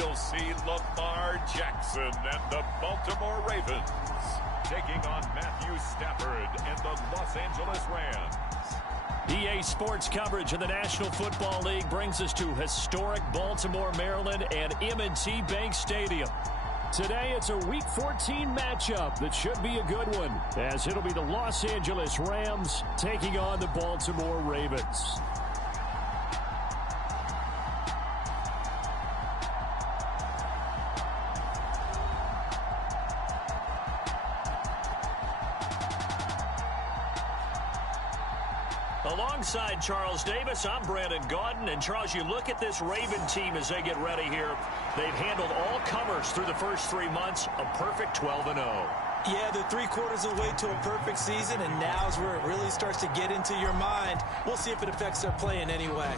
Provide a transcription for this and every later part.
we'll see Lamar Jackson and the Baltimore Ravens taking on Matthew Stafford and the Los Angeles Rams. EA Sports coverage of the National Football League brings us to historic Baltimore, Maryland, and M&T Bank Stadium. Today, it's a Week 14 matchup that should be a good one, as it'll be the Los Angeles Rams taking on the Baltimore Ravens. Alongside Charles Davis, I'm Brandon Gaudin. And, Charles, you look at this Raven team as they get ready here. They've handled all comers through the first 3 months, a perfect 12-0. Yeah, they're 3/4 of the way to a perfect season, and now's where it really starts to get into your mind. We'll see if it affects their play in any way.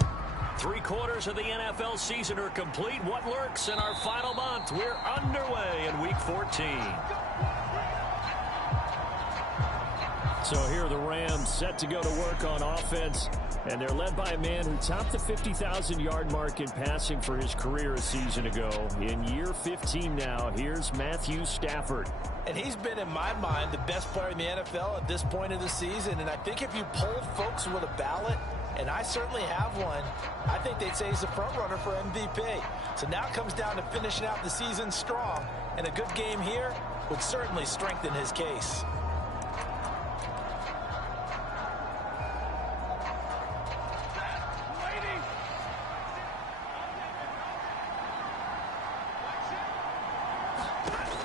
3/4 of the NFL season are complete. What lurks in our final month? We're underway in Week 14. So here are the Rams set to go to work on offense, and they're led by a man who topped the 50,000-yard mark in passing for his career a season ago. In year 15 now, here's Matthew Stafford. And he's been, in my mind, the best player in the NFL at this point of the season. And I think if you poll folks with a ballot, and I certainly have one, I think they'd say he's the front runner for MVP. So now it comes down to finishing out the season strong, and a good game here would certainly strengthen his case.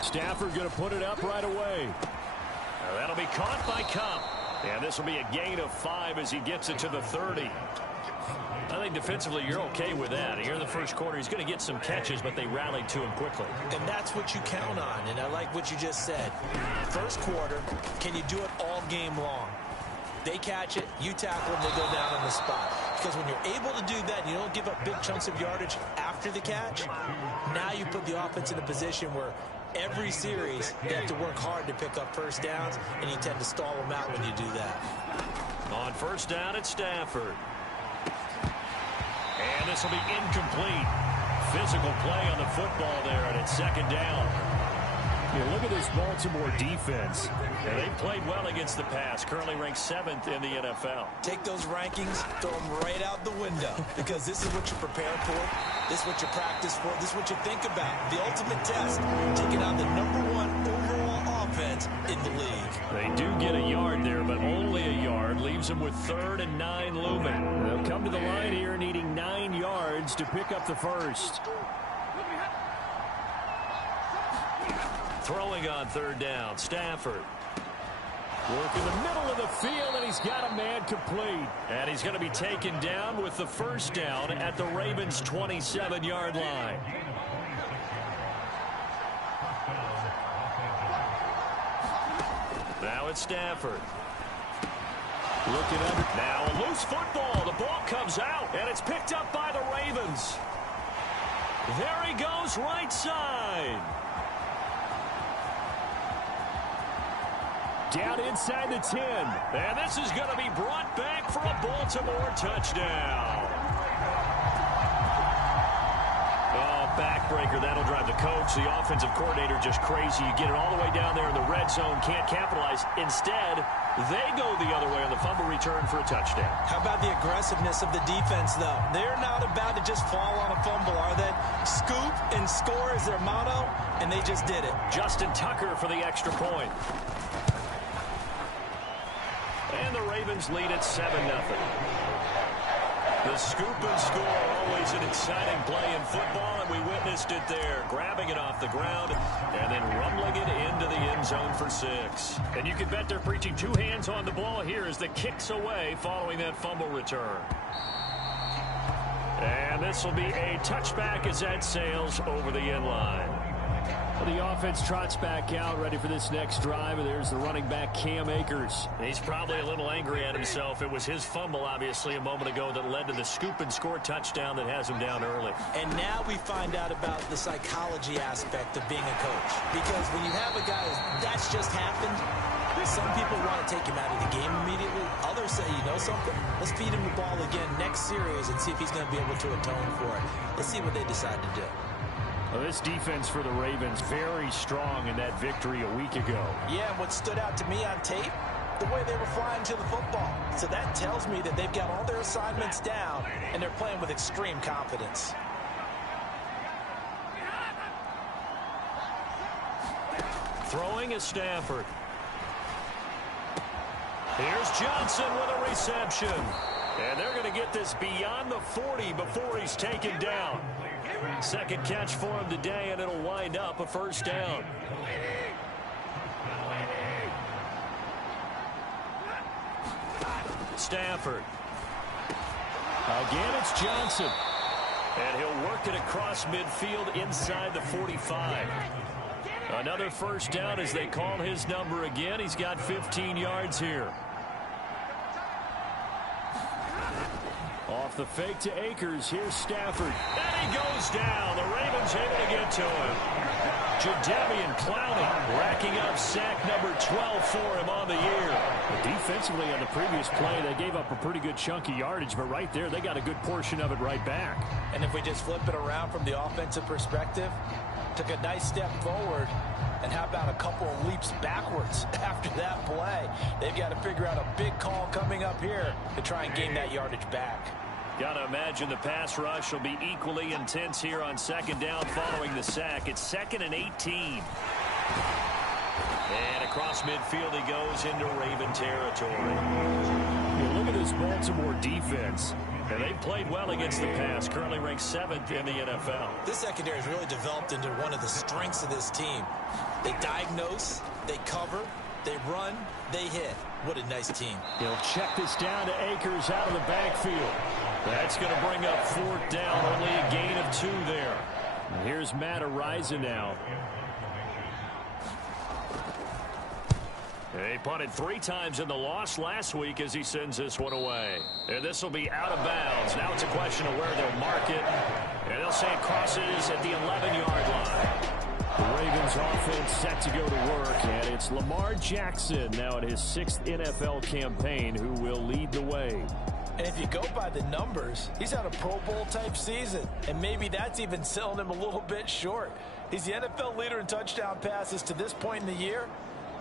Stafford going to put it up right away. That'll be caught by Kupp. And this will be a gain of 5 as he gets it to the 30. I think defensively you're okay with that. Here in the first quarter, he's going to get some catches, but they rallied to him quickly. And that's what you count on, and I like what you just said. First quarter, can you do it all game long? They catch it, you tackle them, they go down on the spot. Because when you're able to do that, and you don't give up big chunks of yardage after the catch, now you put the offense in a position where every series, you have to work hard to pick up first downs, and you tend to stall them out when you do that. On first down, it's Stafford. And this will be incomplete. Physical play on the football there, and it's second down. Yeah, look at this Baltimore defense. And they played well against the pass, currently ranked 7th in the NFL. Take those rankings, throw them right out the window, because this is what you prepare for. This is what you practice for. This is what you think about. The ultimate test, taking out the #1 overall offense in the league. They do get a yard there, but only a yard. Leaves them with 3rd and 9 looming. They'll come to the line here needing 9 yards to pick up the first. Throwing on 3rd down, Stafford. Work in the middle of the field, and he's got a man complete. And he's going to be taken down with the first down at the Ravens' 27-yard line. Now it's Stafford. Looking under. Now a loose football. The ball comes out, and it's picked up by the Ravens. There he goes, right side. Down inside the 10. And this is going to be brought back for a Baltimore touchdown. Oh, backbreaker. That'll drive the coach, the offensive coordinator, just crazy. You get it all the way down there in the red zone, can't capitalize. Instead, they go the other way on the fumble return for a touchdown. How about the aggressiveness of the defense, though? They're not about to just fall on a fumble, are they? Scoop and score is their motto, and they just did it. Justin Tucker for the extra point. And the Ravens lead at 7-0. The scoop and score, always an exciting play in football, and we witnessed it there. Grabbing it off the ground and then rumbling it into the end zone for 6. And you can bet they're preaching 2 hands on the ball here as the kick's away following that fumble return. And this will be a touchback as that sails over the end line. Well, the offense trots back out, ready for this next drive, and there's the running back, Cam Akers. He's probably a little angry at himself. It was his fumble, obviously, a moment ago that led to the scoop and score touchdown that has him down early. And now we find out about the psychology aspect of being a coach. Because when you have a guy that's just happened, some people want to take him out of the game immediately. Others say, you know something? Let's feed him the ball again next series and see if he's going to be able to atone for it. Let's see what they decide to do. Well, this defense for the Ravens very strong in that victory a week ago. Yeah, and what stood out to me on tape, the way they were flying to the football. So that tells me that they've got all their assignments down, and they're playing with extreme confidence. Throwing is Stafford. Here's Johnson with a reception. And they're going to get this beyond the 40 before he's taken down. Second catch for him today, and it'll wind up a first down. Stafford. Again, it's Johnson. And he'll work it across midfield inside the 45. Another first down as they call his number again. He's got 15 yards here. Off the fake to Akers. Here's Stafford. And he goes down. The Ravens able to get to him. Jadeveon Clowney racking up sack number 12 for him on the year. Defensively on the previous play, they gave up a pretty good chunk of yardage, but right there, they got a good portion of it right back. And if we just flip it around from the offensive perspective, took a nice step forward, and how about a couple of leaps backwards after that play? They've got to figure out a big call coming up here to try and gain that yardage back. Got to imagine the pass rush will be equally intense here on second down following the sack. It's 2nd and 18. And across midfield he goes into Raven territory. You look at this Baltimore defense. And they played well against the pass, currently ranked 7th in the NFL. This secondary has really developed into one of the strengths of this team. They diagnose, they cover, they run, they hit. What a nice team. He'll check this down to Akers out of the backfield. That's going to bring up 4th down, only a gain of 2 there. And here's Matt Araiza now. They punted 3 times in the loss last week as he sends this one away. And this will be out of bounds. Now it's a question of where they'll mark it. And they'll say it crosses at the 11-yard line. The Ravens offense set to go to work. And it's Lamar Jackson now in his 6th NFL campaign who will lead the way. And if you go by the numbers, he's had a Pro Bowl type season. And maybe that's even selling him a little bit short. He's the NFL leader in touchdown passes to this point in the year.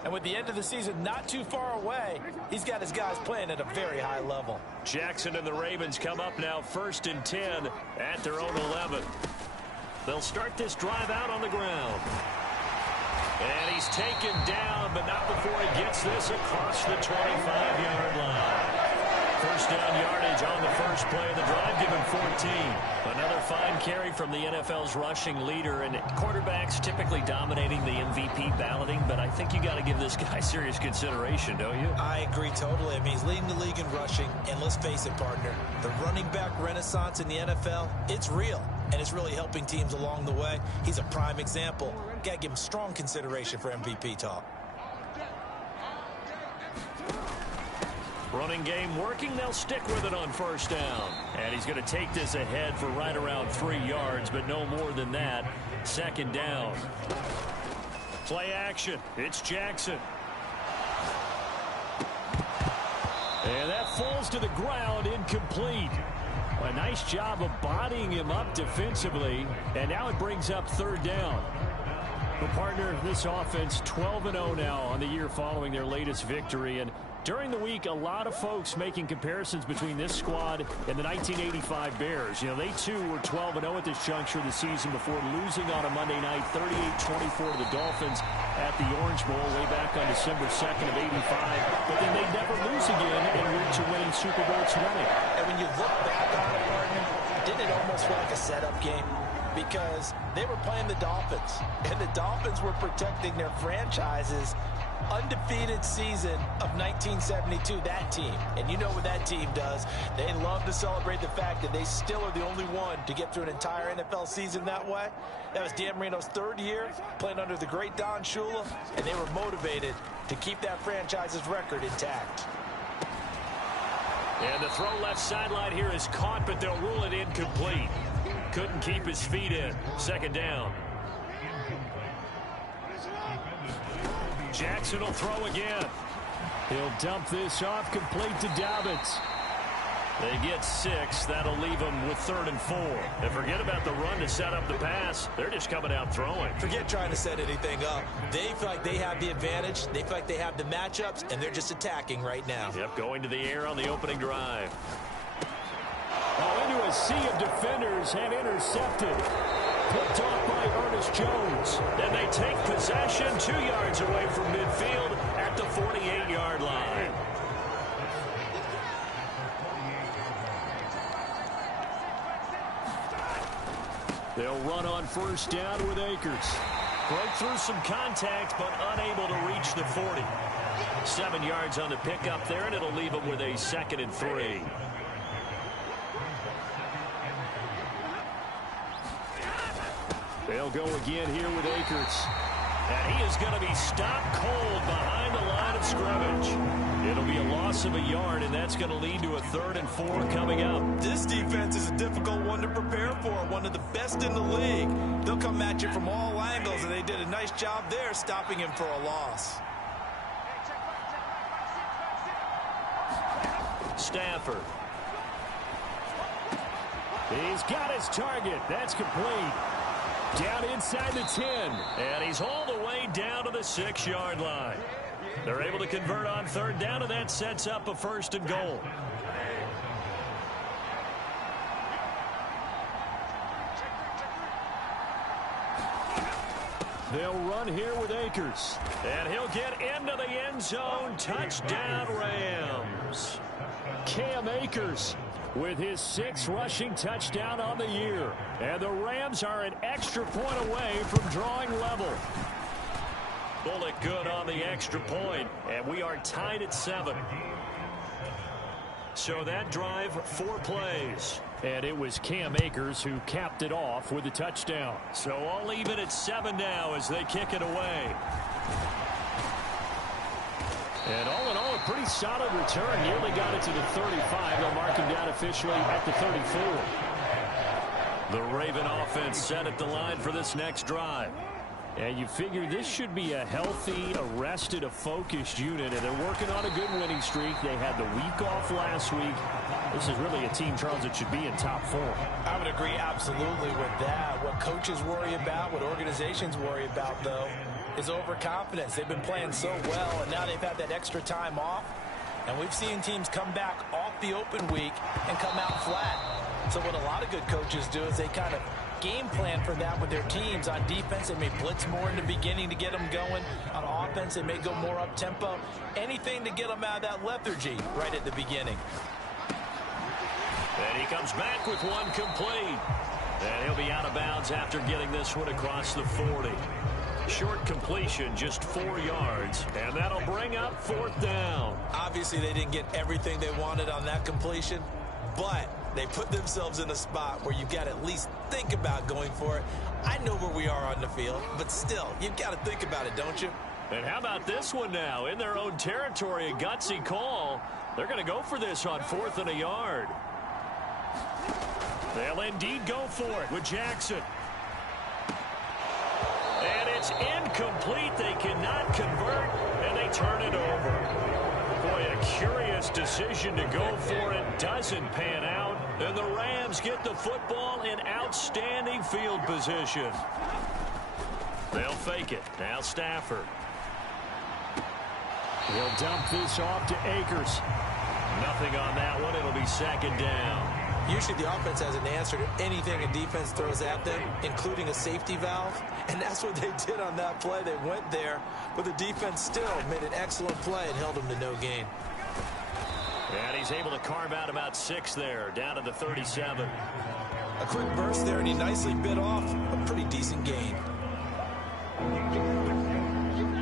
And with the end of the season not too far away, he's got his guys playing at a very high level. Jackson and the Ravens come up now 1st and 10 at their own 11. They'll start this drive out on the ground. And he's taken down, but not before he gets this across the 25-yard line. First down yardage on the first play of the drive, give him 14. Another fine carry from the NFL's rushing leader, and quarterbacks typically dominating the MVP balloting, but I think you got to give this guy serious consideration, don't you? I agree totally. I mean, he's leading the league in rushing, and let's face it, partner, the running back renaissance in the NFL, it's real, and it's really helping teams along the way. He's a prime example. Got to give him strong consideration for MVP talk. Running game working. They'll stick with it on first down. And he's going to take this ahead for right around 3 yards, but no more than that. 2nd down. Play action. It's Jackson. And that falls to the ground, incomplete. A nice job of bodying him up defensively. And now it brings up 3rd down. The partner, this offense 12-0 now on the year following their latest victory. And during the week, a lot of folks making comparisons between this squad and the 1985 Bears. You know, they too were 12-0 at this juncture of the season before losing on a Monday night 38-24 to the Dolphins at the Orange Bowl way back on December 2nd of 85. But then they never lose again and went to winning Super Bowl 20. And when you look back on it, partner, didn't it almost feel like a setup game? Because they were playing the Dolphins, and the Dolphins were protecting their franchise's undefeated season of 1972, that team. And you know what that team does. They love to celebrate the fact that they still are the only one to get through an entire NFL season that way. That was Dan Marino's 3rd year, playing under the great Don Shula, and they were motivated to keep that franchise's record intact. And the throw left sideline here is caught, but they'll rule it incomplete. Couldn't keep his feet in. 2nd down. Jackson will throw again. He'll dump this off complete to Dobbins. They get 6. That'll leave them with 3rd and 4. And forget about the run to set up the pass. They're just coming out throwing. Forget trying to set anything up. They feel like they have the advantage. They feel like they have the matchups, and they're just attacking right now. Yep, going to the air on the opening drive. Oh, into a sea of defenders and intercepted. Picked off by Ernest Jones. Then they take possession 2 yards away from midfield at the 48-yard line. They'll run on 1st down with Akers. Broke through some contact, but unable to reach the 40. 7 yards on the pickup there, and it'll leave them with a 2nd and 3. They'll go again here with Akers. And he is going to be stopped cold behind the line of scrimmage. It'll be a loss of a yard, and that's going to lead to a 3rd and 4 coming up. This defense is a difficult one to prepare for, one of the best in the league. They'll come at you from all angles, and they did a nice job there stopping him for a loss. Stafford. He's got his target. That's complete. Down inside the 10. And he's all the way down to the 6-yard line. They're able to convert on 3rd down, and that sets up a 1st and goal. They'll run here with Akers. And he'll get into the end zone. Touchdown, Rams. Cam Akers with his 6th rushing touchdown on the year. And the Rams are an extra point away from drawing level. Bullet good on the extra point, and we are tied at 7. So that drive, 4 plays. And it was Cam Akers who capped it off with a touchdown. So all even at 7 now as they kick it away. And all in all, a pretty solid return. Nearly got it to the 35. They'll mark him down officially at the 34. The Raven offense set at the line for this next drive. And you figure this should be a healthy, a rested, a focused unit. And they're working on a good winning streak. They had the week off last week. This is really a team, Charles, that should be in top form. I would agree absolutely with that. What coaches worry about, what organizations worry about, though, is overconfidence. They've been playing so well, and now they've had that extra time off. And we've seen teams come back off the open week and come out flat. So what a lot of good coaches do is they kind of game plan for that with their teams. On defense, they may blitz more in the beginning to get them going. On offense, they may go more up-tempo. Anything to get them out of that lethargy right at the beginning. And he comes back with one complete. And he'll be out of bounds after getting this one across the 40. Short completion, just 4 yards. And that'll bring up 4th down. Obviously, they didn't get everything they wanted on that completion, but they put themselves in a spot where you've got to at least think about going for it. I know where we are on the field, but still, you've got to think about it, don't you? And how about this one now? In their own territory, a gutsy call. They're going to go for this on 4th and a yard. They'll indeed go for it with Jackson. And it's incomplete. They cannot convert, and they turn it over. Boy, a curious decision to go for it. Doesn't pan out. And the Rams get the football in outstanding field position. They'll fake it. Now Stafford. He'll dump this off to Akers. Nothing on that one. It'll be 2nd down. Usually the offense has an answer to anything a defense throws at them, including a safety valve. And that's what they did on that play. They went there, but the defense still made an excellent play and held them to no gain. And he's able to carve out about 6 there, down to the 37. A quick burst there, and he nicely bit off a pretty decent gain.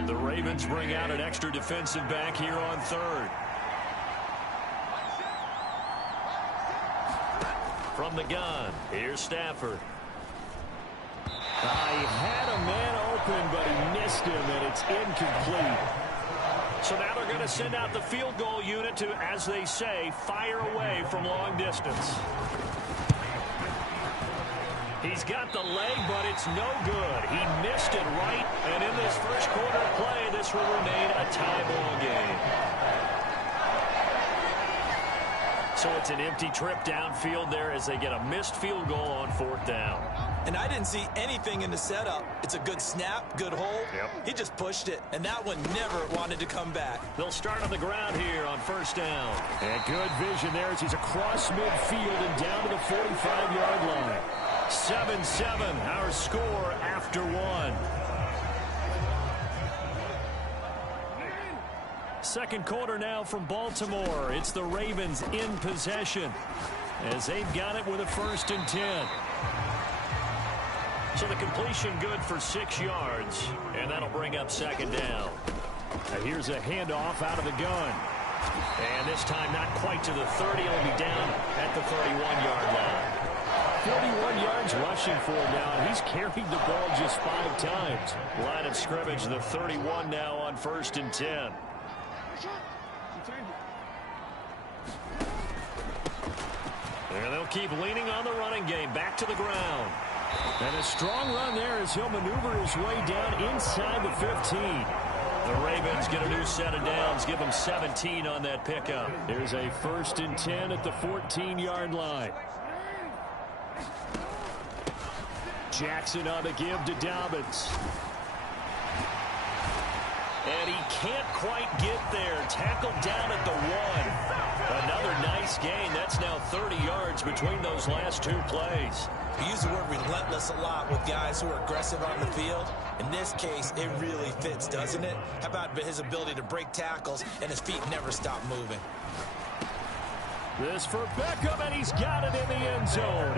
The Ravens bring out an extra defensive back here on 3rd. From the gun, here's Stafford. He had a man open, but he missed him, and it's incomplete. So now they're going to send out the field goal unit to, as they say, fire away from long distance. He's got the leg, but it's no good. He missed it right, and in this first quarter of play, this will remain a tie ball game. So it's an empty trip downfield there as they get a missed field goal on 4th down. And I didn't see anything in the setup. It's a good snap, good hold. He just pushed it, and that one never wanted to come back. They'll start on the ground here on 1st down. And good vision there as he's across midfield and down to the 45-yard line. 7-7, our score after 1. Second quarter now from Baltimore. It's the Ravens in possession as they've got it with a 1st and 10. So the completion good for 6 yards, and that'll bring up 2nd down. Now here's a handoff out of the gun. And this time not quite to the 30. He'll be down at the 31-yard line. 41 yards rushing for him now, and he's carried the ball just 5 times. Line of scrimmage, the 31 now on 1st and 10. And they'll keep leaning on the running game. Back to the ground. And a strong run there as he'll maneuver his way down inside the 15. The Ravens get a new set of downs. Give them 17 on that pickup. There's a 1st and 10 at the 14-yard line. Jackson on the give to Dobbins. And he can't quite get there. Tackled down at the 1. Another nice gain. That's now 30 yards between those last 2 plays. We use the word relentless a lot with guys who are aggressive on the field. In this case, it really fits, doesn't it? How about his ability to break tackles and his feet never stop moving? This for Beckham, and he's got it in the end zone.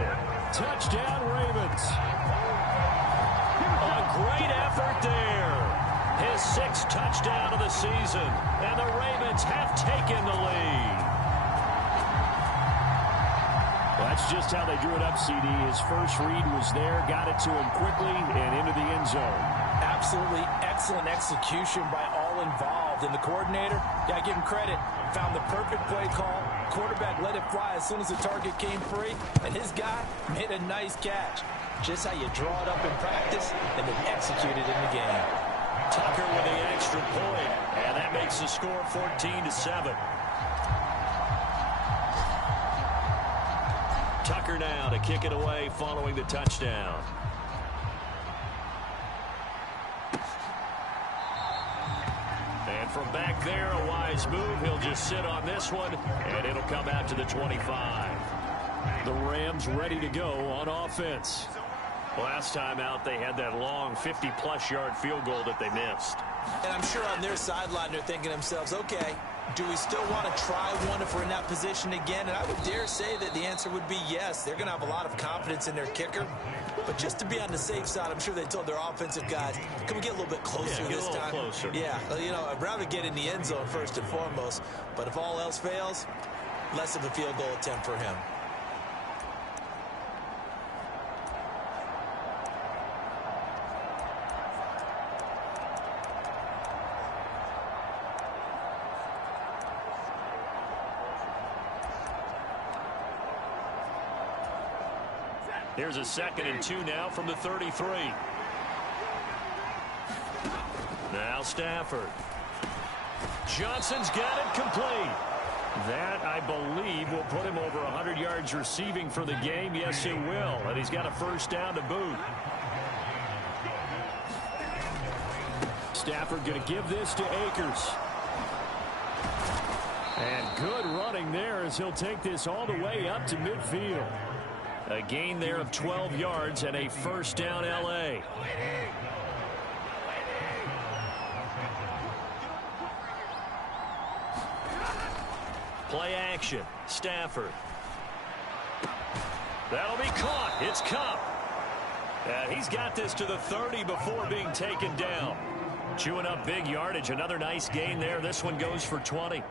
Touchdown, Ravens. A great effort there. His 6th touchdown of the season, and the Ravens have taken the lead. That's just how they drew it up, CD. His first read was there, got it to him quickly, and into the end zone. Absolutely excellent execution by all involved. And the coordinator, yeah, I give him credit, found the perfect play call. Quarterback let it fly as soon as the target came free, and his guy made a nice catch. Just how you draw it up in practice and then execute it in the game. Tucker with the extra point, and that makes the score 14-7. Tucker now to kick it away following the touchdown. And from back there, a wise move. He'll just sit on this one, and it'll come out to the 25. The Rams ready to go on offense. Last time out, they had that long 50-plus yard field goal that they missed. And I'm sure on their sideline, they're thinking to themselves, okay, do we still want to try one if we're in that position again? And I would dare say that the answer would be yes. They're going to have a lot of confidence in their kicker. But just to be on the safe side, I'm sure they told their offensive guys, can we get a little bit closer this time? Closer. Yeah, you know, I'd rather get in the end zone first and foremost. But if all else fails, less of a field goal attempt for him. Here's a 2nd and 2 now from the 33. Now Stafford. Johnson's got it complete. That, I believe, will put him over 100 yards receiving for the game. Yes, it will. And he's got a 1st down to boot. Stafford going to give this to Akers. And good running there as he'll take this all the way up to midfield. A gain there of 12 yards and a 1st down L.A. Play action. Stafford. That'll be caught. It's Kupp. And he's got this to the 30 before being taken down. Chewing up big yardage. Another nice gain there. This one goes for 20.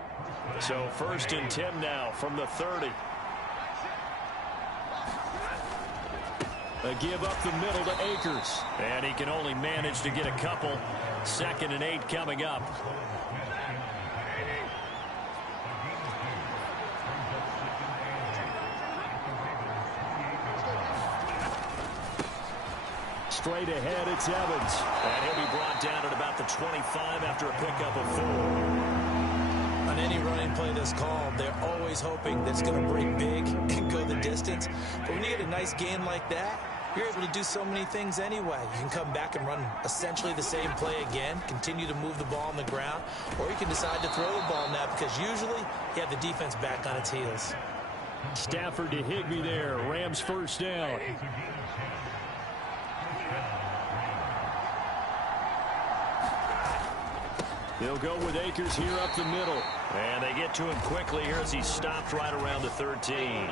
So 1st and 10 now from the 30. A give up the middle to Akers. And he can only manage to get a couple. 2nd and 8 coming up. Straight ahead, it's Evans. And he'll be brought down at about the 25 after a pickup of 4. On any running play this calm. They're always hoping that it's going to break big and go the distance. But when you get a nice gain like that, you're able to do so many things anyway. You can come back and run essentially the same play again, continue to move the ball on the ground, or you can decide to throw the ball now because usually you have the defense back on its heels. Stafford to Higbee there. Rams first down. They'll go with Akers here up the middle. And they get to him quickly here as he stopped right around the 13.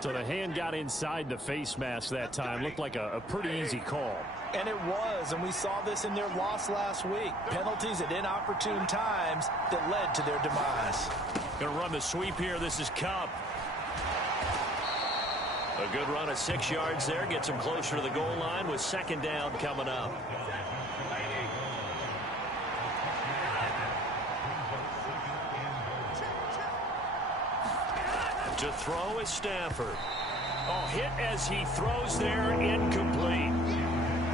So the hand got inside the face mask that time. Looked like a pretty easy call. And it was, and we saw this in their loss last week. Penalties at inopportune times that led to their demise. Going to run the sweep here. This is Kupp. A good run of 6 yards there. Gets him closer to the goal line with second down coming up. To throw is Stafford. Oh, hit as he throws there, incomplete.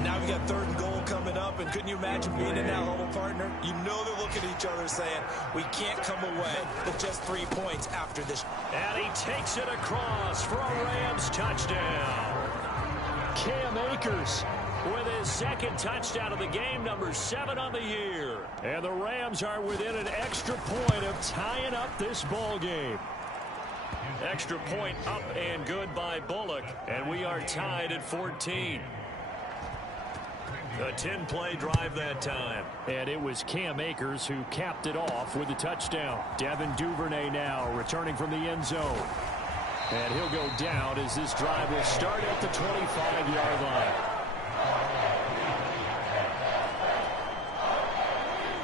Now we got 3rd and goal coming up, and couldn't you imagine being in that huddle, partner? You know they're looking at each other saying, we can't come away with just 3 points after this. And he takes it across for a Rams touchdown. Cam Akers with his 2nd touchdown of the game, number 7 on the year. And the Rams are within an extra point of tying up this ball game. Extra point up and good by Bullock, and we are tied at 14. A 10-play drive that time. And it was Cam Akers who capped it off with the touchdown. Devin Duvernay now returning from the end zone. And he'll go down as this drive will start at the 25-yard line.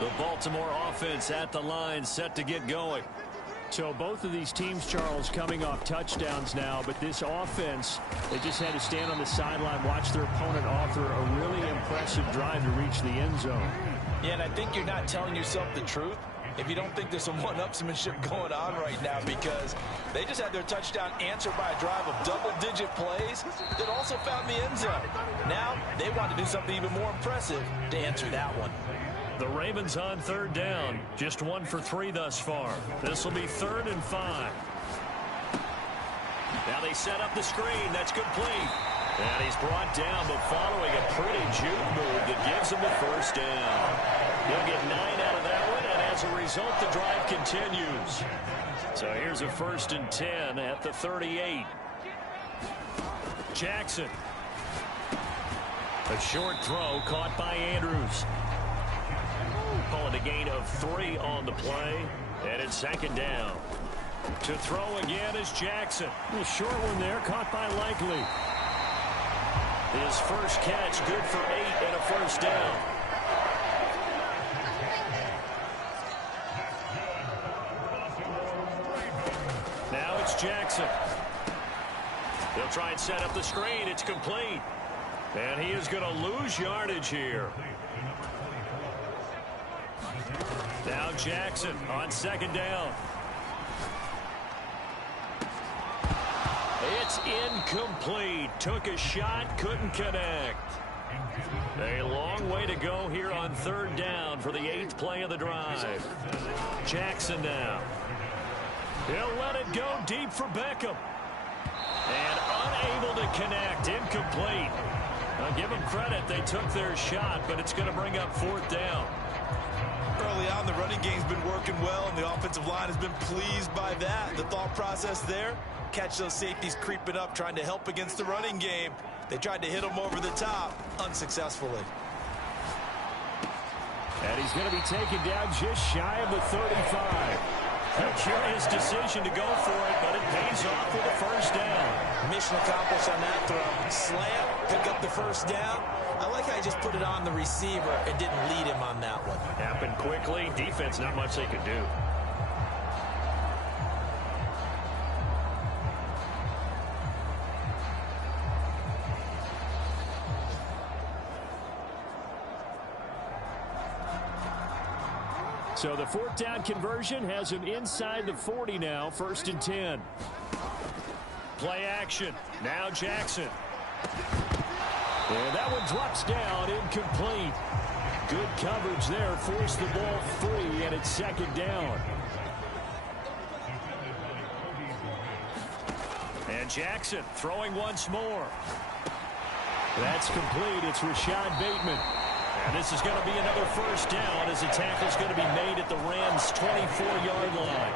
The Baltimore offense at the line, set to get going. So both of these teams, Charles, coming off touchdowns now, but this offense, they just had to stand on the sideline, watch their opponent author a really impressive drive to reach the end zone. Yeah, and I think you're not telling yourself the truth if you don't think there's some one-upsmanship going on right now, because they just had their touchdown answered by a drive of double-digit plays that also found the end zone. Now they want to do something even more impressive to answer that one. The Ravens on 3rd down. Just 1 for 3 thus far. This will be 3rd and 5. Now they set up the screen. That's complete. And he's brought down, but following a pretty juke move that gives him the first down. He'll get 9 out of that one, and as a result, the drive continues. So here's a 1st and 10 at the 38. Jackson. A short throw caught by Andrews. Calling a gain of 3 on the play, and it's 2nd down. To throw again is Jackson. A short one there, caught by Likely. His first catch, good for 8 and a first down. Now it's Jackson. They'll try and set up the screen. It's complete. And he is going to lose yardage here. Now Jackson on 2nd down. It's incomplete. Took a shot, couldn't connect. A long way to go here on 3rd down for the 8th play of the drive. Jackson now. He'll let it go deep for Beckham. And unable to connect. Incomplete. I'll give them credit. They took their shot, but it's going to bring up 4th down. Early on, the running game's been working well, and the offensive line has been pleased by that. The thought process there, catch those safeties creeping up, trying to help against the running game. They tried to hit them over the top, unsuccessfully. And he's going to be taken down just shy of the 35. A curious decision to go for it, but it pays off with a first down. Mission accomplished on that throw. Slam, pick up the first down. I like how he just put it on the receiver and didn't lead him on that one. Happened quickly. Defense, not much they could do. So the 4th down conversion has him inside the 40 now, 1st and 10. Play action. Now Jackson. And that one drops down, incomplete. Good coverage there, forced the ball free, and it's second down. And Jackson throwing once more. That's complete. It's Rashad Bateman. And this is going to be another first down as the tackle's going to be made at the Rams' 24-yard line.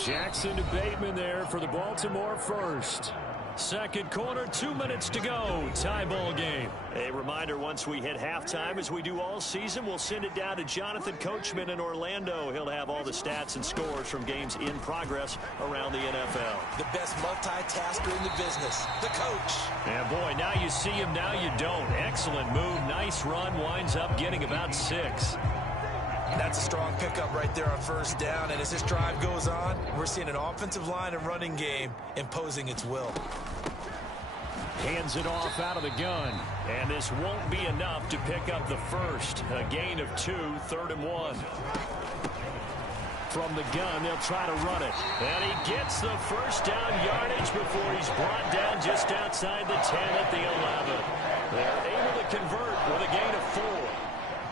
Jackson to Bateman there for the Baltimore first. Second quarter, 2 minutes to go. Tie ball game. A reminder, once we hit halftime, as we do all season, we'll send it down to Jonathan Coachman in Orlando. He'll have all the stats and scores from games in progress around the NFL. The best multitasker in the business, the coach. And boy, now you see him, now you don't. Excellent move, nice run, winds up getting about 6. That's a strong pickup right there on first down. And as this drive goes on, we're seeing an offensive line and running game imposing its will. Hands it off out of the gun. And this won't be enough to pick up the first. A gain of 2, 3rd and 1. From the gun, they'll try to run it. And he gets the first down yardage before he's brought down just outside the 10 at the 11. They're able to convert with a gain of 4.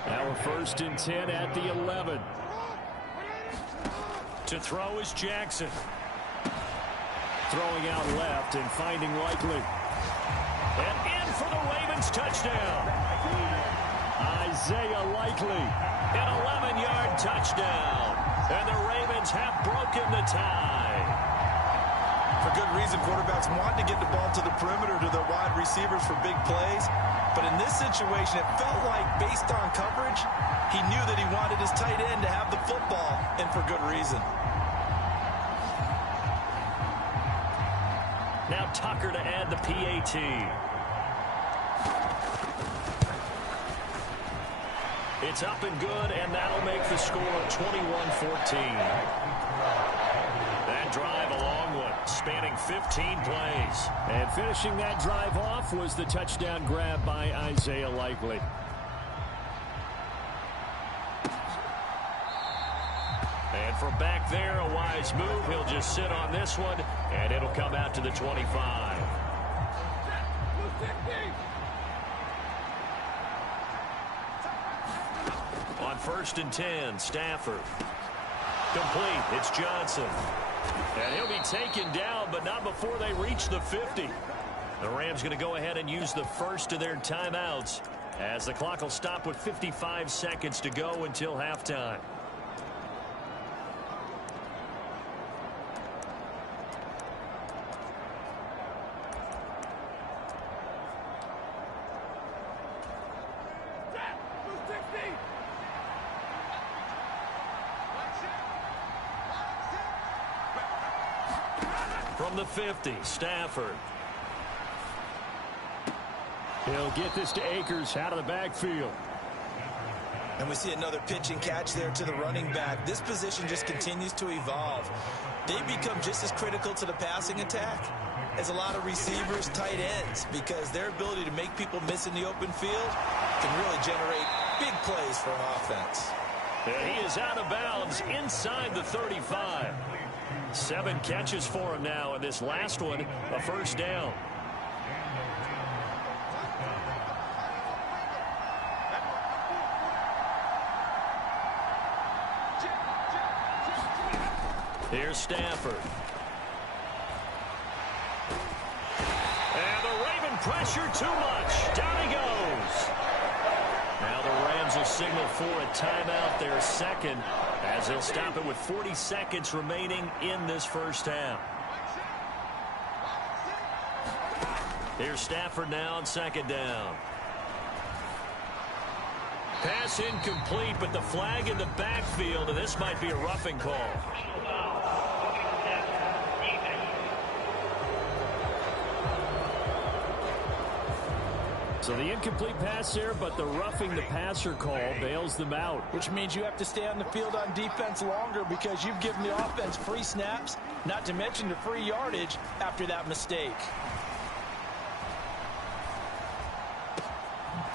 Now we're 1st and 10 at the 11. To throw is Jackson. Throwing out left and finding Likely. And in for the Ravens touchdown. Isaiah Likely. An 11-yard touchdown. And the Ravens have broken the tie. For good reason, quarterbacks want to get the ball to the perimeter to their wide receivers for big plays. But in this situation, it felt like, based on coverage, he knew that he wanted his tight end to have the football, and for good reason. Now Tucker to add the PAT. It's up and good, and that'll make the score 21-14. That drive a long one, spanning 15 plays. And finishing that drive off was the touchdown grab by Isaiah Likely. And from back there, a wise move. He'll just sit on this one, and it'll come out to the 25. On 1st and 10, Stafford. Complete. It's Johnson. And he'll be taken down, but not before they reach the 50. The Rams going to go ahead and use the first of their timeouts as the clock will stop with 55 seconds to go until halftime. From the 50, Stafford. He'll get this to Akers out of the backfield. And we see another pitch and catch there to the running back. This position just continues to evolve. They become just as critical to the passing attack as a lot of receivers, tight ends, because their ability to make people miss in the open field can really generate big plays for an offense. And he is out of bounds inside the 35. 7 catches for him now, and this last one, a first down. Here's Stafford. And the Raven pressure too much. Down he goes. Now the Rams will signal for a timeout, their second, as they'll stop it with 40 seconds remaining in this first half. Here's Stafford now on 2nd down. Pass incomplete, but the flag in the backfield, and this might be a roughing call. So the incomplete pass there, but the roughing the passer call bails them out. Which means you have to stay on the field on defense longer because you've given the offense free snaps, not to mention the free yardage after that mistake.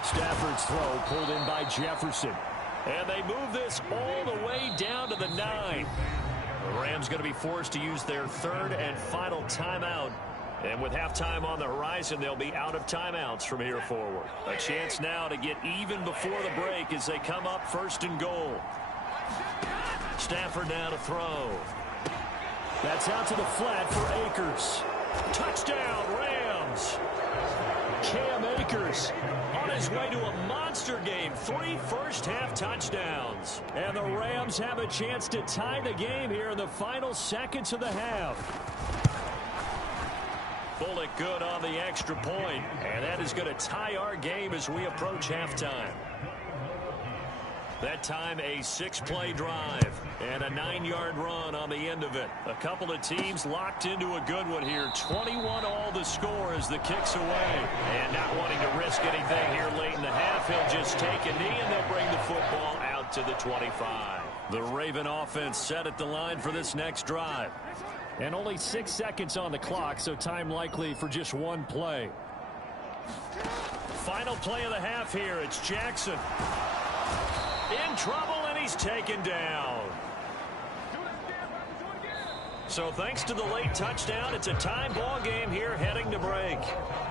Stafford's throw pulled in by Jefferson. And they move this all the way down to the 9. The Rams going to be forced to use their 3rd and final timeout And with halftime on the horizon, they'll be out of timeouts from here forward. A chance now to get even before the break as they come up 1st and goal. Stafford now to throw. That's out to the flat for Akers. Touchdown, Rams. Cam Akers on his way to a monster game. 3 first-half touchdowns. And the Rams have a chance to tie the game here in the final seconds of the half. Bullock good on the extra point. And that is going to tie our game as we approach halftime. That time a 6-play drive and a 9-yard run on the end of it. A couple of teams locked into a good one here. 21-all the score as the kick's away. And not wanting to risk anything here late in the half, he'll just take a knee and they'll bring the football out to the 25. The Raven offense set at the line for this next drive. And only 6 seconds on the clock, so time likely for just one play. Final play of the half here. It's Jackson. In trouble, and he's taken down. So thanks to the late touchdown, it's a time ball game here heading to break.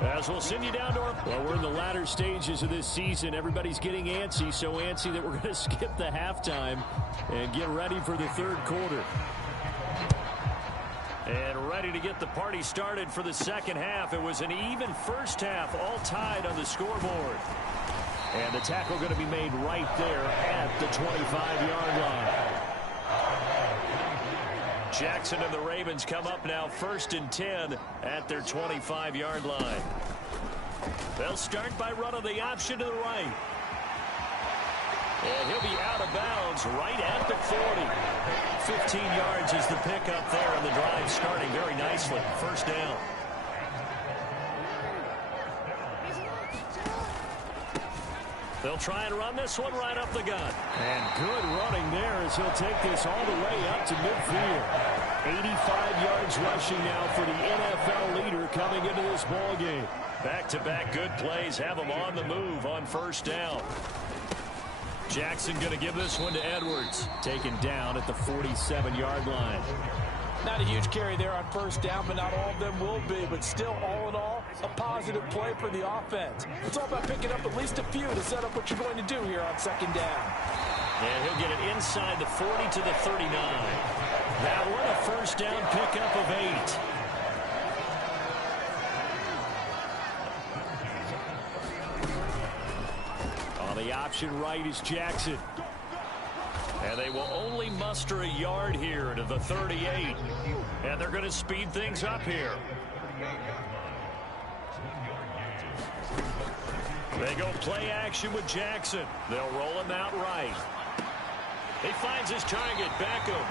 As we'll send you down to our... Well, we're in the latter stages of this season. Everybody's getting antsy, so antsy that we're going to skip the halftime and get ready for the third quarter. And ready to get the party started for the second half. It was an even first half, all tied on the scoreboard. And the tackle going to be made right there at the 25-yard line. Jackson and the Ravens come up now 1st and 10 at their 25-yard line. They'll start by running the option to the right. And he'll be out of bounds right at the 40. 15 yards is the pickup there, and the drive starting very nicely. First down. They'll try and run this one right up the gut. And good running there as he'll take this all the way up to midfield. 85 yards rushing now for the NFL leader coming into this ball game. Back-to-back good plays have him on the move on first down. Jackson going to give this one to Edwards. Taken down at the 47-yard line. Not a huge carry there on first down, but not all of them will be. But still, all in all, a positive play for the offense. It's all about picking up at least a few to set up what you're going to do here on second down. And he'll get it inside the 40 to the 39. That one a first down pickup of 8. On the option right is Jackson. And they will only muster a yard here to the 38. And they're going to speed things up here. They go play action with Jackson. They'll roll him out right. He finds his target, Beckham.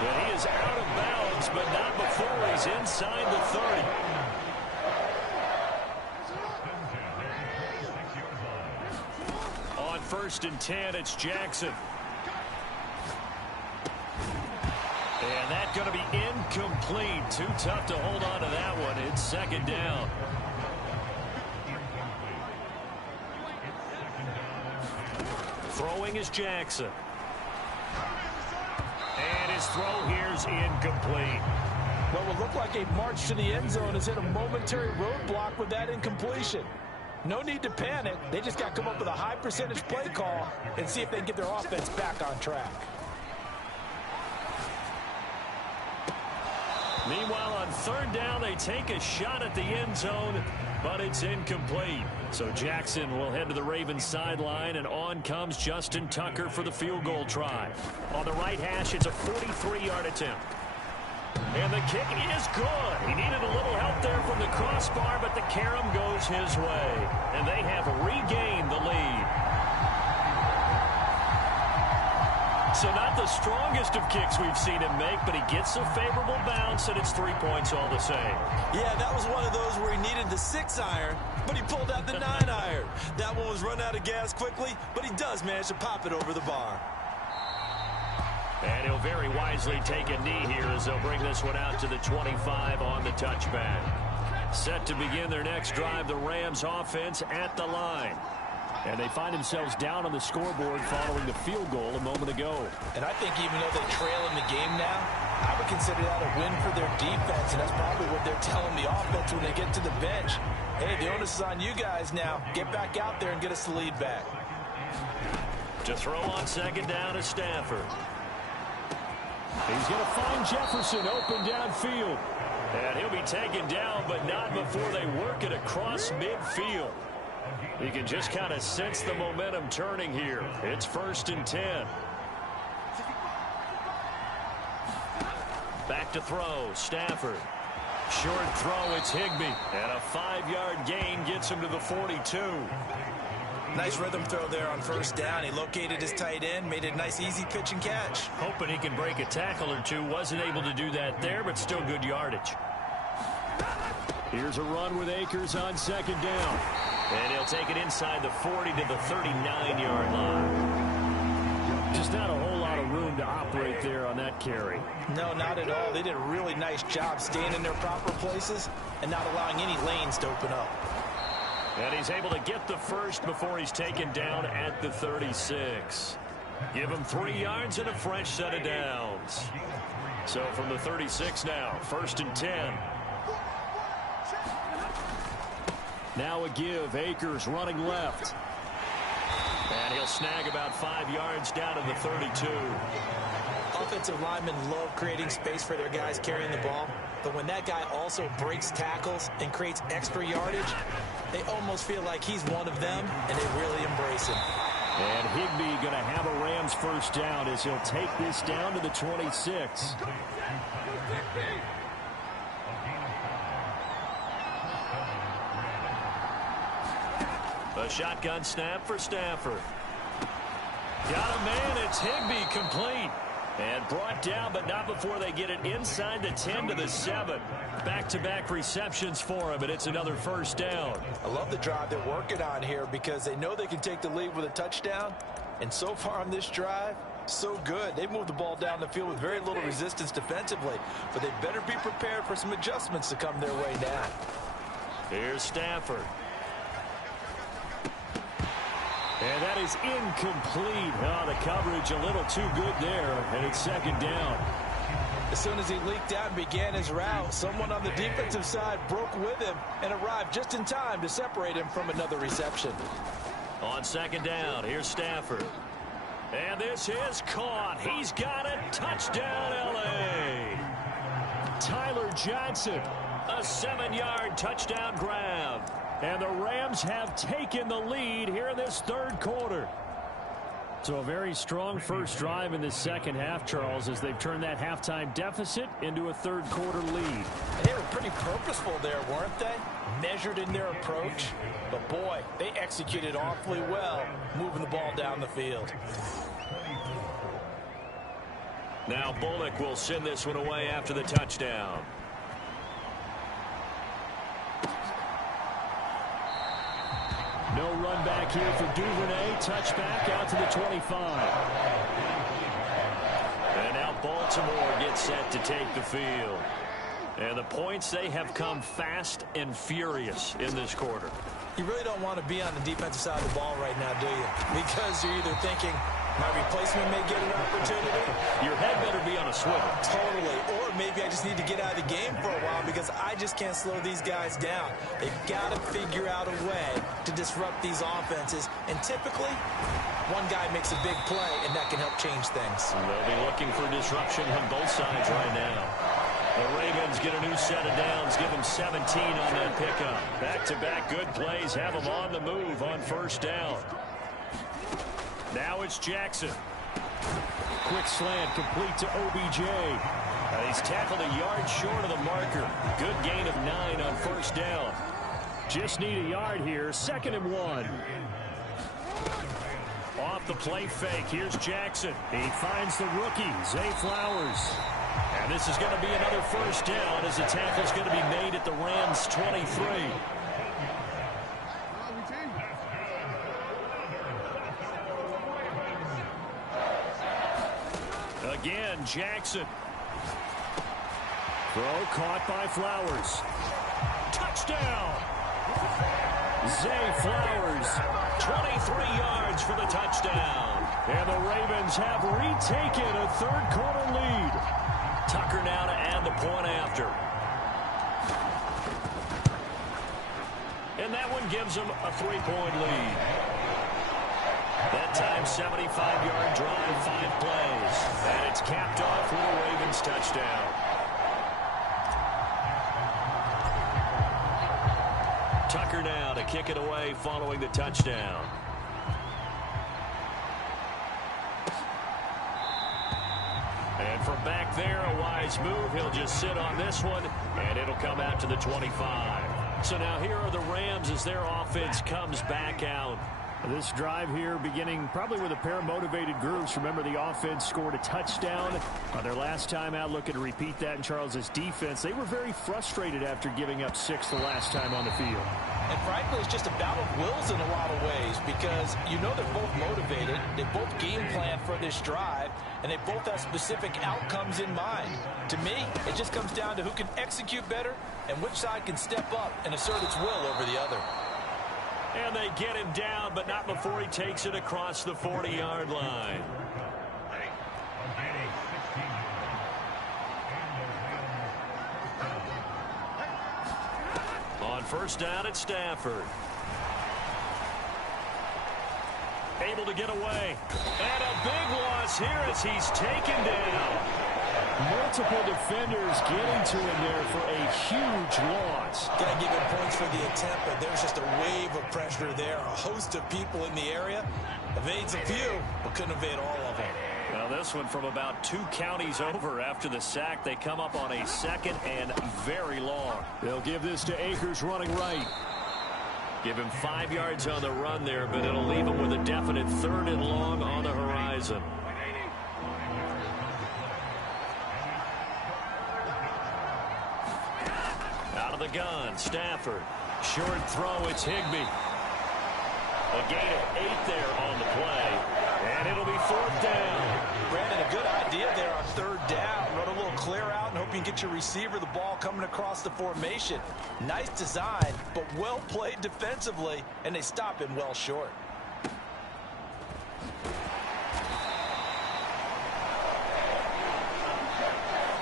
And he is out of bounds, but not before he's inside the 30. On 1st and 10, it's Jackson. And that's going to be incomplete. Too tough to hold on to that one. It's second down. Throwing is Jackson. And his throw here's incomplete. What would look like a march to the end zone has hit a momentary roadblock with that incompletion. No need to panic. They just got to come up with a high percentage play call and see if they can get their offense back on track. Meanwhile, on third down, they take a shot at the end zone, but it's incomplete. So Jackson will head to the Ravens sideline, and on comes Justin Tucker for the field goal try. On the right hash, it's a 43-yard attempt. And the kick is good. He needed a little help there from the crossbar, but the carom goes his way. And they have regained the lead. So not the strongest of kicks we've seen him make, but he gets a favorable bounce, and it's 3 points all the same. Yeah, that was one of those where he needed the 6-iron, but he pulled out the 9-iron. That one was run out of gas quickly, but he does manage to pop it over the bar. And he'll very wisely take a knee here as they'll bring this one out to the 25 on the touchback. Set to begin their next drive, the Rams offense at the line. And they find themselves down on the scoreboard following the field goal a moment ago. And I think even though they trail in the game now, I would consider that a win for their defense, and that's probably what they're telling the offense when they get to the bench. Hey, the onus is on you guys now. Get back out there and get us the lead back. To throw on second down is Stafford. He's going to find Jefferson open downfield. And he'll be taken down, but not before they work it across midfield. You can just kind of sense the momentum turning here. It's 1st and 10. Back to throw, Stafford. Short throw, it's Higbee. And a 5-yard gain gets him to the 42. Nice rhythm throw there on 1st down. He located his tight end, made a nice easy pitch and catch. Hoping he can break a tackle or two. Wasn't able to do that there, but still good yardage. Here's a run with Akers on 2nd down. And he'll take it inside the 40 to the 39-yard line. Just not a whole lot of room to operate there on that carry. No, not at all. They did a really nice job staying in their proper places and not allowing any lanes to open up. And he's able to get the first before he's taken down at the 36. Give him 3 yards and a fresh set of downs. So from the 36 now, 1st and 10. Now a give. Akers running left. And he'll snag about 5 yards down to the 32. Offensive linemen love creating space for their guys carrying the ball. But when that guy also breaks tackles and creates extra yardage, they almost feel like he's one of them, and they really embrace him. And Higbee going to have a Rams 1st down as he'll take this down to the 26. A shotgun snap for Stafford. Got a man, it's Higbee, complete. And brought down, but not before they get it inside the 10 to the 7. Back-to-back receptions for him, and it's another 1st down. I love the drive they're working on here because they know they can take the lead with a touchdown. And so far on this drive, so good. They've moved the ball down the field with very little resistance defensively. But they better be prepared for some adjustments to come their way now. Here's Stafford. And that is incomplete. Oh, the coverage a little too good there, and it's 2nd down. As soon as he leaked out and began his route, someone on the defensive side broke with him and arrived just in time to separate him from another reception. On 2nd down, here's Stafford. And this is caught. He's got it. Touchdown, L.A. Tyler Johnson. A 7-yard touchdown grab. And the Rams have taken the lead here in this 3rd quarter. So a very strong first drive in the second half, Charles, as they've turned that halftime deficit into a 3rd quarter lead. And they were pretty purposeful there, weren't they? Measured in their approach. But boy, they executed awfully well, moving the ball down the field. Now Bullock will send this one away after the touchdown. No run back here for Duvernay. Touchback out to the 25. And now Baltimore gets set to take the field. And the points, they have come fast and furious in this quarter. You really don't want to be on the defensive side of the ball right now, do you? Because you're either thinking, my replacement may get an opportunity. Your head better be on a swivel. Totally. Or maybe I just need to get out of the game for a while because I just can't slow these guys down. They've got to figure out a way to disrupt these offenses. And typically, one guy makes a big play, and that can help change things. They'll be looking for disruption on both sides right now. The Ravens get a new set of downs, give them 17 on that pickup. Back-to-back good plays have them on the move on 1st down. Now it's Jackson. Quick slant complete to OBJ. He's tackled a yard short of the marker. Good gain of 9 on 1st down. Just need a yard here. 2nd and 1. Off the play fake, here's Jackson. He finds the rookie, Zay Flowers. And this is going to be another 1st down as the tackle's going to be made at the Rams' 23. Again, Jackson. Throw caught by Flowers. Touchdown! Zay Flowers. And the Ravens have retaken a third-quarter lead. Tucker now to add the point after. And that one gives them a 3-point lead. That time, 75-yard drive, 5 plays. And it's capped off with a Ravens touchdown. Tucker now to kick it away following the touchdown. And from back there, a wise move. He'll just sit on this one, and it'll come out to the 25. So now here are the Rams as their offense comes back out. This drive here beginning probably with a pair of motivated groups. Remember, the offense scored a touchdown on their last time out. Looking to repeat that in Charles's defense. They were very frustrated after giving up 6 the last time on the field. And frankly, it's just a battle of wills in a lot of ways because you know they're both motivated. They both game plan for this drive, and they both have specific outcomes in mind. To me, it just comes down to who can execute better and which side can step up and assert its will over the other. And they get him down, but not before he takes it across the 40-yard line. On first down at Stafford. Able to get away. And a big loss here as he's taken down. Multiple defenders getting to him there for a huge loss. Got to give him points for the attempt, but there's just a wave of pressure there. A host of people in the area. Evades a few, but couldn't evade all of them. Well, this one from about 2 counties over after the sack. They come up on a 2nd and very long. They'll give this to Akers running right. Give him 5 yards on the run there, but it'll leave him with a definite 3rd and long on the horizon. Out of the gun, Stafford. Short throw, it's Higbee. A gain of 8 there on the play, and it'll be 4th down. Brandon, a good idea there on 3rd down. Run a little clear out and hope you can get your receiver the ball coming across the formation. Nice design, but well played defensively, and they stop him well short.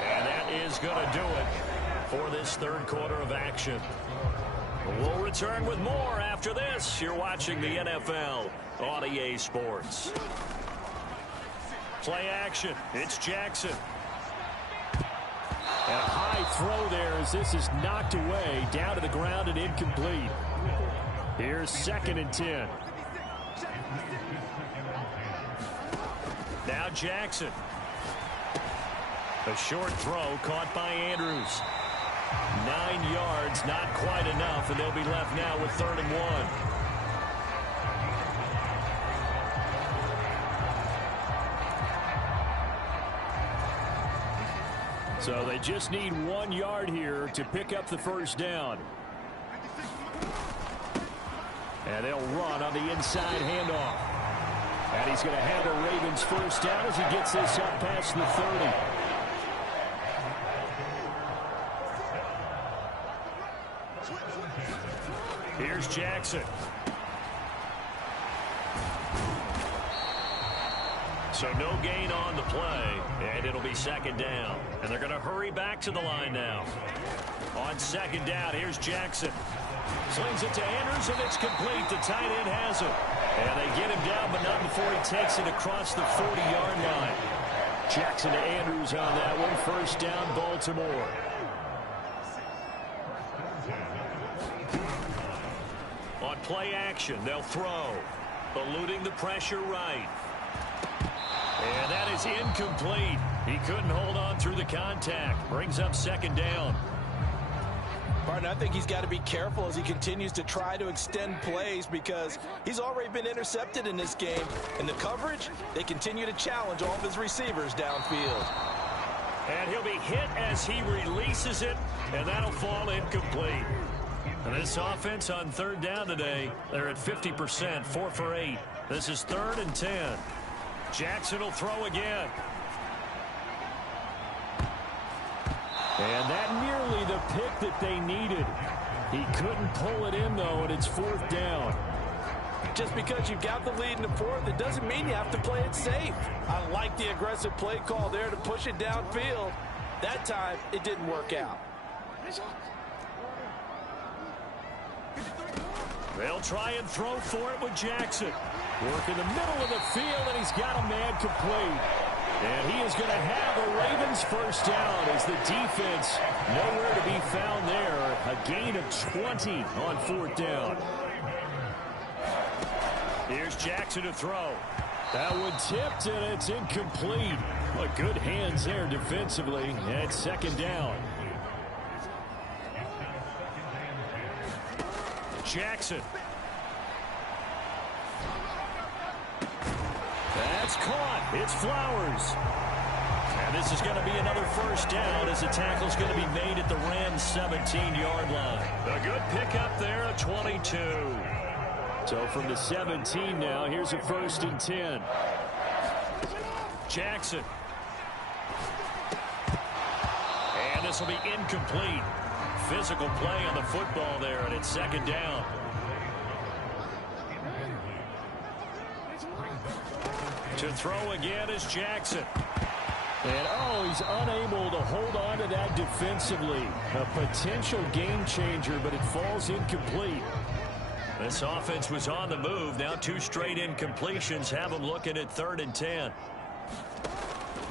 And that is going to do it for this 3rd quarter of action. We'll return with more after this. You're watching the NFL on EA Sports. Play action. It's Jackson. And a high throw there as this is knocked away, down to the ground and incomplete. Here's 2nd and 10. Now Jackson. A short throw caught by Andrews. 9 yards, not quite enough, and they'll be left now with 3rd and 1. So they just need 1 yard here to pick up the 1st down. And they'll run on the inside handoff. And he's going to have the Ravens 1st down as he gets this up past the 30. Here's Jackson. So no gain on the play, and it'll be 2nd down. And they're going to hurry back to the line now. On 2nd down, here's Jackson. Slings it to Andrews, and it's complete. The tight end has it. And they get him down, but not before he takes it across the 40-yard line. Jackson to Andrews on that one. 1st down, Baltimore. On play action, they'll throw. Eluding the pressure right. And that is incomplete. He couldn't hold on through the contact. Brings up 2nd down. Martin, I think he's got to be careful as he continues to try to extend plays because he's already been intercepted in this game. In the coverage, they continue to challenge all of his receivers downfield. And he'll be hit as he releases it, and that'll fall incomplete. And this offense on 3rd down today, they're at 50%, 4 for 8. This is 3rd and 10. Jackson will throw again. And that nearly the pick that they needed. He couldn't pull it in, though, and it's 4th down. Just because you've got the lead in the fourth, it doesn't mean you have to play it safe. I like the aggressive play call there to push it downfield. That time, it didn't work out. They'll try and throw for it with Jackson. Work in the middle of the field, and he's got a man complete. And he is going to have a Ravens first down as the defense nowhere to be found there. A gain of 20 on fourth down. Here's Jackson to throw. That one tipped, and it's incomplete. But good hands there defensively at second down. Jackson. That's caught. It's Flowers. And this is going to be another first down as the tackle's going to be made at the Rams' 17-yard line. A good pickup there at 22. So from the 17 now, here's a 1st and 10. Jackson. And this will be incomplete. Physical play on the football there, and it's second down. To throw again is Jackson. And, he's unable to hold on to that defensively. A potential game changer, but it falls incomplete. This offense was on the move. Now 2 straight incompletions have them looking at 3rd and 10.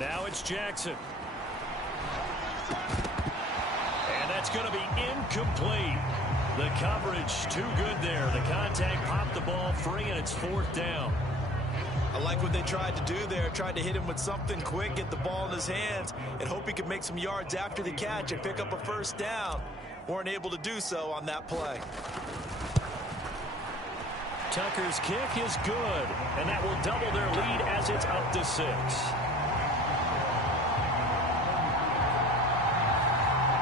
Now it's Jackson. And that's going to be incomplete. The coverage too good there. The contact popped the ball free, and it's 4th down. I like what they tried to do there. Tried to hit him with something quick, get the ball in his hands, and hope he could make some yards after the catch and pick up a first down. Weren't able to do so on that play. Tucker's kick is good, and that will double their lead as it's up to 6.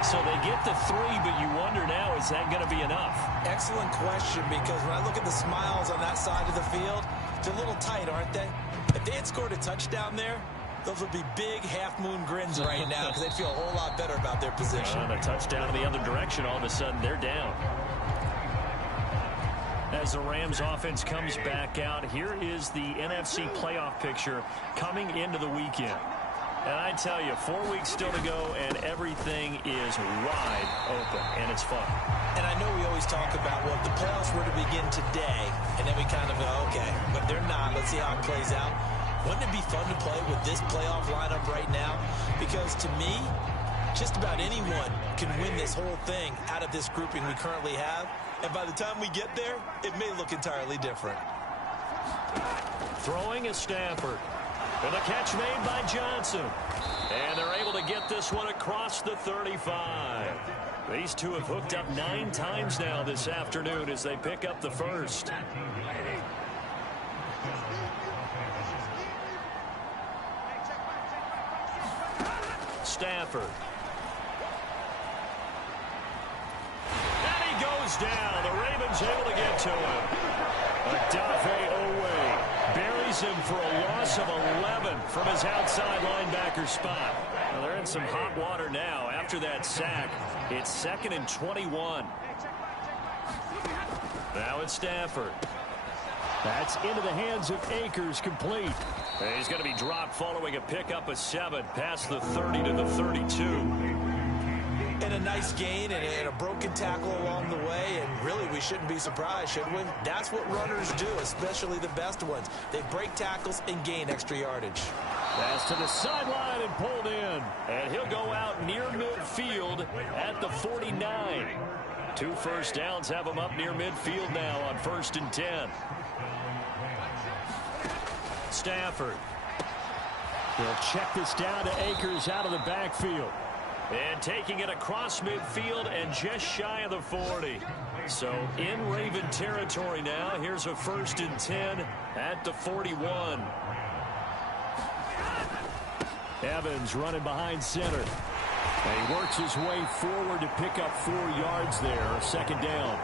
So they get the 3, but you wonder now, is that going to be enough? Excellent question, because when I look at the smiles on that side of the field, they're a little tight, aren't they? If they had scored a touchdown there, those would be big half-moon grins right now because they'd feel a whole lot better about their position. And a touchdown in the other direction, all of a sudden they're down. As the Rams offense comes back out, here is the NFC playoff picture coming into the weekend. And I tell you, 4 weeks still to go, and everything is wide open, and it's fun. And I know we always talk about, well, if the playoffs were to begin today, and then we kind of go, okay, but they're not. Let's see how it plays out. Wouldn't it be fun to play with this playoff lineup right now? Because to me, just about anyone can win this whole thing out of this grouping we currently have. And by the time we get there, it may look entirely different. Throwing is Stafford. And the catch made by Johnson. And they're able to get this one across the 35. These two have hooked up 9 times now this afternoon as they pick up the first. Stafford. And he goes down. The Ravens able to get to him. Odafe Oweh buries him for a loss of 11 from his outside linebacker spot. Well, they're in some hot water now after that sack. It's 2nd and 21. Now it's Stafford. That's into the hands of Akers, complete. And he's going to be dropped following a pickup of 7 past the 30 to the 32. And a nice gain and a broken tackle along the way, and really we shouldn't be surprised, should we? That's what runners do, especially the best ones. They break tackles and gain extra yardage. Pass to the sideline and pulled in. And he'll go out near midfield at the 49. 2 first downs have him up near midfield now on 1st and 10. Stafford. He'll check this down to Akers out of the backfield. And taking it across midfield and just shy of the 40. So in Raven territory now. Here's a 1st and 10 at the 41. Evans running behind center. And he works his way forward to pick up 4 yards there. 2nd down.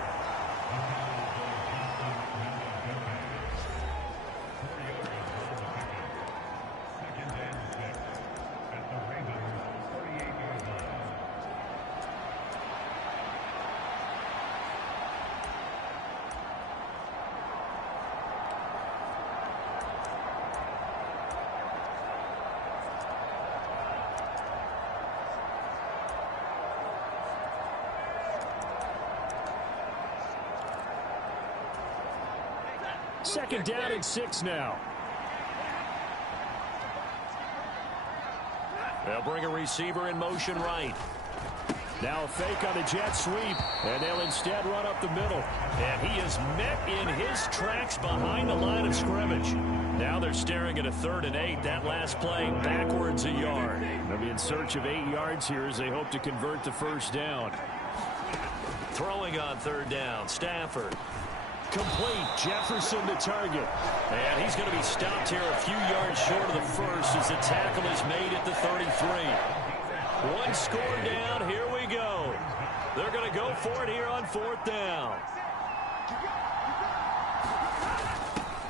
Second down and 6 now. They'll bring a receiver in motion right. Now a fake on the jet sweep, and they'll instead run up the middle. And he is met in his tracks behind the line of scrimmage. Now they're staring at a 3rd and 8. That last play backwards a yard. They'll be in search of 8 yards here as they hope to convert the first down. Throwing on 3rd down, Stafford. Complete. Jefferson the target. And he's going to be stopped here a few yards short of the first as the tackle is made at the 33. One score down. Here we go. They're going to go for it here on 4th down.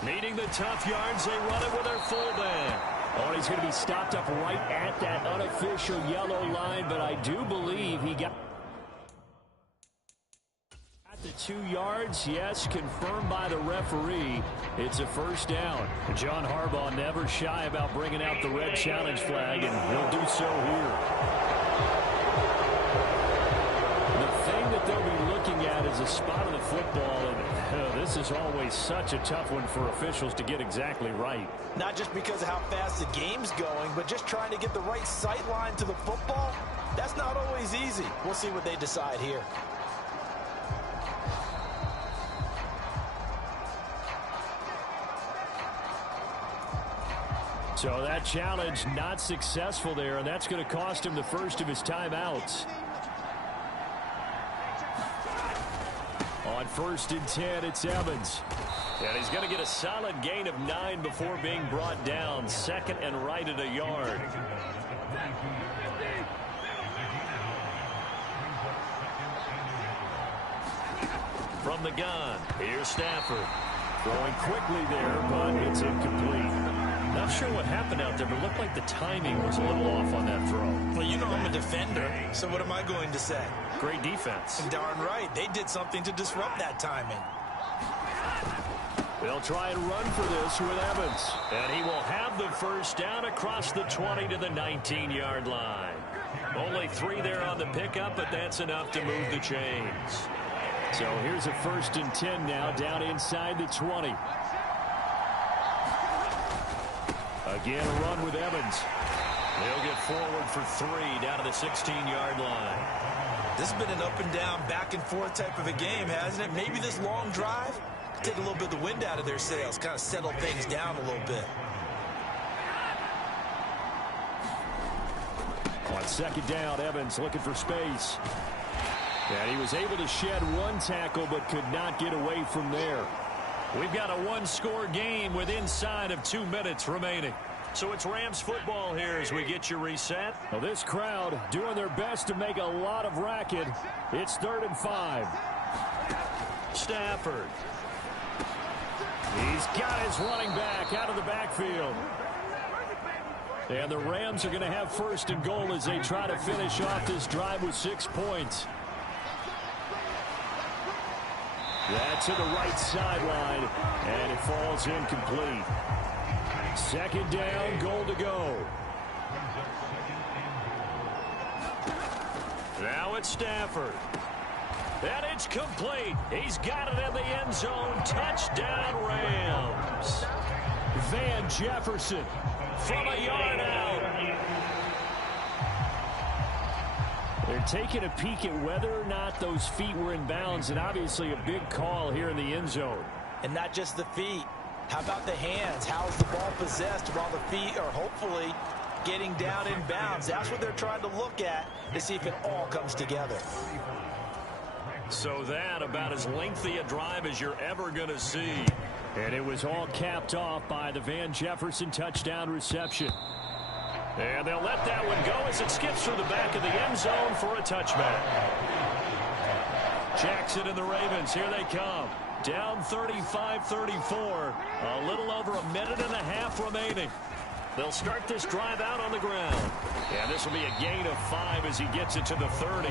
Needing the tough yards, they run it with their fullback. Oh, he's going to be stopped up right at that unofficial yellow line, but I do believe he got the 2 yards. Yes, confirmed by the referee. It's a first down. John Harbaugh never shy about bringing out the red challenge flag, and he'll do so here. The thing that they'll be looking at is a spot of the football, and this is always such a tough one for officials to get exactly right. Not just because of how fast the game's going, but just trying to get the right sight line to the football. That's not always easy. We'll see what they decide here. So that challenge not successful there, and that's going to cost him the first of his timeouts. On 1st and 10, it's Evans. And he's going to get a solid gain of 9 before being brought down. 2nd and right at a yard. From the gun, here's Stafford. Throwing quickly there, but it's incomplete. Not sure what happened out there, but it looked like the timing was a little off on that throw. Well, you know I'm a defender, so what am I going to say? Great defense. Darn right. They did something to disrupt that timing. They'll try and run for this with Evans. And he will have the first down across the 20 to the 19-yard line. Only 3 there on the pickup, but that's enough to move the chains. So here's a 1st and 10 now, down inside the 20. Again, a run with Evans. They'll get forward for 3 down to the 16-yard line. This has been an up-and-down, back-and-forth type of a game, hasn't it? Maybe this long drive take a little bit of the wind out of their sails, kind of settle things down a little bit. On 2nd down, Evans looking for space. And he was able to shed 1 tackle, but could not get away from there. We've got a 1-score game with inside of 2 minutes remaining. So it's Rams football here as we get you reset. Well, this crowd doing their best to make a lot of racket. It's 3rd and 5. Stafford. He's got his running back out of the backfield. And the Rams are going to have 1st and goal as they try to finish off this drive with 6 points. That's to the right sideline, and it falls incomplete. 2nd down, goal to go. Now it's Stafford. And it's complete. He's got it in the end zone. Touchdown, Rams. Van Jefferson from a yard out. They're taking a peek at whether or not those feet were in bounds, and obviously a big call here in the end zone. And not just the feet. How about the hands? How is the ball possessed while the feet are hopefully getting down in bounds? That's what they're trying to look at to see if it all comes together. So that about as lengthy a drive as you're ever going to see. And it was all capped off by the Van Jefferson touchdown reception. And they'll let that one go as it skips through the back of the end zone for a touchback. Jackson and the Ravens, here they come. Down 35-34. A little over a minute and a half remaining. They'll start this drive out on the ground. And this will be a gain of 5 as he gets it to the 30.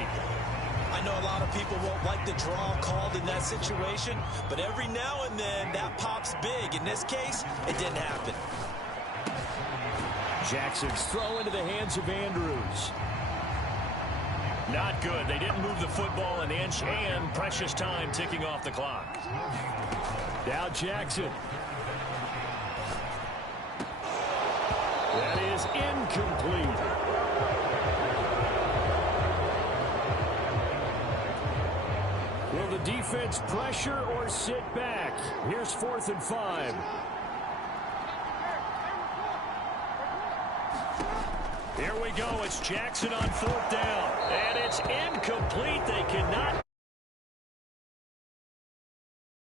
I know a lot of people won't like the draw called in that situation, but every now and then that pops big. In this case, it didn't happen. Jackson's throw into the hands of Andrews. Not good. They didn't move the football an inch, and precious time ticking off the clock. Now Jackson. That is incomplete. Will the defense pressure or sit back? Here's 4th and 5. Here we go. It's Jackson on 4th down. And it's incomplete. They cannot.